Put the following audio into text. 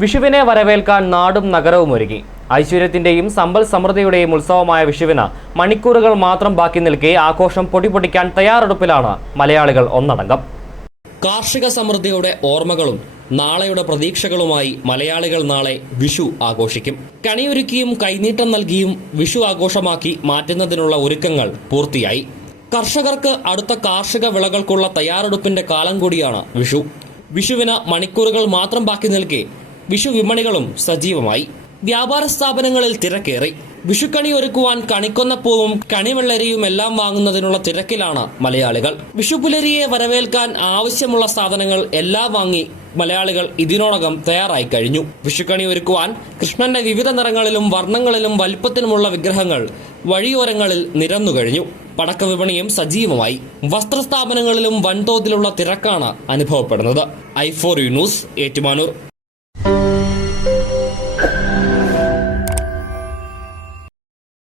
വിഷുവിനെ വരവേൽക്കാൻ നാടും നഗരവും ഒരുങ്ങി. ഐശ്വര്യത്തിന്റെയും സമ്പൽ സമൃദ്ധിയുടെയും ഉത്സവമായ വിഷുവിന് മണിക്കൂറുകൾ മാത്രം ബാക്കി നിൽക്കെ ആഘോഷം പൊടിപൊടിക്കാൻ തയ്യാറെടുപ്പിലാണ് മലയാളികൾ ഒന്നടങ്കം. കാർഷിക സമൃദ്ധിയുടെ ഓർമ്മകളും നാളെയുടെ പ്രതീക്ഷകളുമായി മലയാളികൾ നാളെ വിഷു ആഘോഷിക്കും. കണിയൊരുക്കിയും കൈനീട്ടം നൽകിയും വിഷു ആഘോഷമാക്കി മാറ്റുന്നതിനുള്ള ഒരുക്കങ്ങൾ പൂർത്തിയായി. കർഷകർക്ക് അടുത്ത കാർഷിക വിളകൾക്കുള്ള തയ്യാറെടുപ്പിന്റെ കാലം കൂടിയാണ് വിഷു. വിഷുവിന് മണിക്കൂറുകൾ മാത്രം ബാക്കി നിൽക്കെ വിഷു വിപണികളും സജീവമായി. വ്യാപാര സ്ഥാപനങ്ങളിൽ തിരക്കേറി. വിഷുക്കണി ഒരുക്കുവാൻ കണിക്കൊന്നപ്പൂവും കണിവെള്ളരിയും എല്ലാം വാങ്ങുന്നതിനുള്ള തിരക്കിലാണ് മലയാളികൾ. വിഷുപുലരിയെ വരവേൽക്കാൻ ആവശ്യമുള്ള സാധനങ്ങൾ എല്ലാം വാങ്ങി മലയാളികൾ ഇതിനോടകം തയ്യാറായി കഴിഞ്ഞു. വിഷുക്കണി ഒരുക്കുവാൻ കൃഷ്ണന്റെ വിവിധ നിറങ്ങളിലും വർണങ്ങളിലും വലിപ്പത്തിനുമുള്ള വിഗ്രഹങ്ങൾ വഴിയോരങ്ങളിൽ നിരന്നു കഴിഞ്ഞു. പടക്ക വിപണിയും സജീവമായി. വസ്ത്രസ്ഥാപനങ്ങളിലും വൻതോതിലുള്ള തിരക്കാണ് അനുഭവപ്പെടുന്നത്. I four news Ettumanoor.